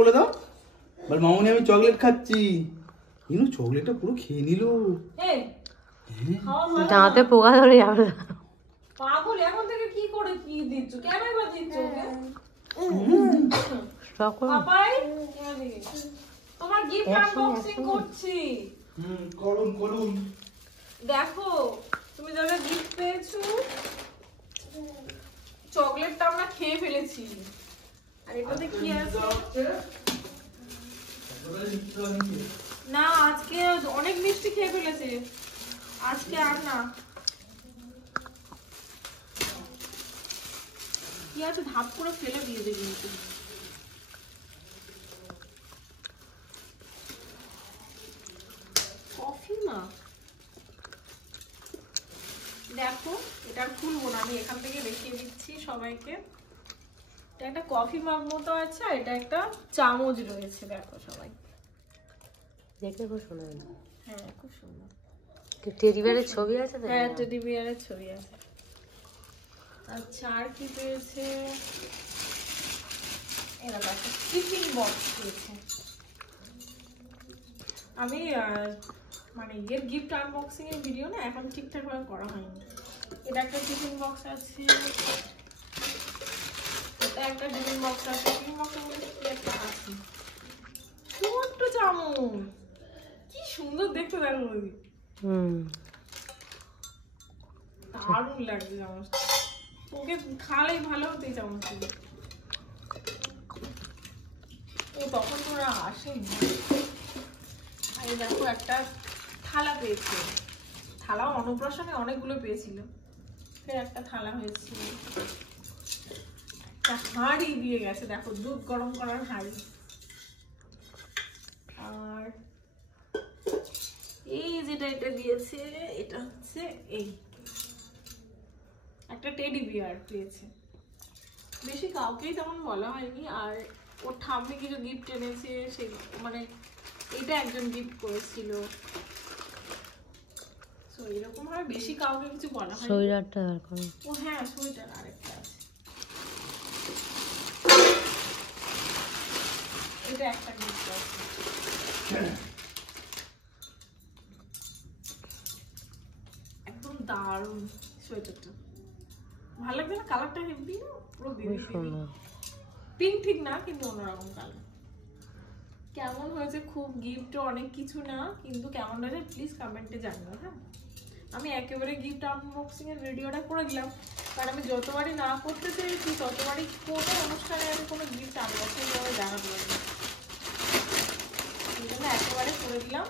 বলে দাও বল মামুনি আমি চকলেট খাচ্ছি। ইনু চকলেটটা পুরো খেয়ে নিল। দাঁতে পোকা ধরে যাবে। পাগল, এখন থেকে কি করে কি দিচ্ছ? কেন এবার দিচ্ছ ওকে? পাপাই তোমার গিফট আনবক্সিং করছি। করুন করুন। দেখো তুমি যারা গিফট পেয়েছো, চকলেটটা আমরা খেয়ে ফেলেছি। আর এটাতে কি আছে? না আজকে অনেক মিষ্টি খেয়ে ফেলেছে, আজকে আর না। কি আছে ধাপ করে ফেলে দিয়েছে কিন্তু। কফি না, দেখো এটা খুলবো না, আমি এখান থেকে দেখিয়ে দিচ্ছি সবাইকে। এটা একটা কফি মাগ মতো আছে, আর এটা একটা চামচ রয়েছে। দেখো সবাই দেখলে খুব সুন্দর। হ্যাঁ খুব সুন্দর। টেডি বিয়ারের ছবি আছে তো? হ্যাঁ টেডি বিয়ারের ছবি আছে। আচ্ছা আর কি পেয়েছে? এরকম একটা টিফিন বক্স পেয়েছে। আমি মানে এর গিফট আনবক্সিং এর ভিডিও না এখন ঠিকঠাক ভাবে করা হয়নি। এটা একটা টিফিন বক্স আছে, এটা একটা টিফিন বক্স আছে। টিফিন বক্সের মধ্যে কি একটা আছে, ছোট্ট চামচ, কি সুন্দর দেখতে। দেখো দারুণ লাগছে চামচটা, ওকে খালেই ভালো হতো এই চামচগুলো। ও তখন তোরা আসেনি। আর দেখো একটা থালা পেয়েছে। থালাও অন্নপ্রাশনে অনেকগুলো পেয়েছিল, ফের একটা থালা হয়েছিল। একটা হাঁড়ি দিয়ে গেছে, দেখো দুধ গরম করার হাঁড়ি। আর এই যেটা এটা দিয়েছে, এটা হচ্ছে এই একটা টেডি বিয়ার পেয়েছে। বেশি কাউকেই তেমন বলা হয়নি। আর ওর ঠাম্মি কিছু গিফট এনেছে, সে মানে এটা একজন গিফট করেছিল। সো এরকম ভাবে বেশি কাউকে কিছু বলা হয়নি। সোয়েটারটা দেখো। ও হ্যাঁ সোয়েটার আরেকটা আছে, এটা একটা গিফট আছে। একদম দারুণ সোয়েটারটা, ভালো লাগছে না? কালারটা হেভি না, পুরো বেবি পিঙ্ক ঠিক না কিন্তু অন্যরকম কালার। কেমন হয়েছে? খুব গিফটও অনেক কিছু না, কিন্তু কেমন হয়েছে প্লিজ কমেন্টে জানিও। হ্যাঁ আমি একেবারে গিফট আনবক্সিং এর ভিডিওটা করে দিলাম, কারণ আমি যতবারই না করতে চেয়েছি ততবারই কোনো অনুষ্ঠানে আমি কোনো গিফট আনবক্সিং করে জানাতে পারি, এই জন্য একেবারে করে দিলাম।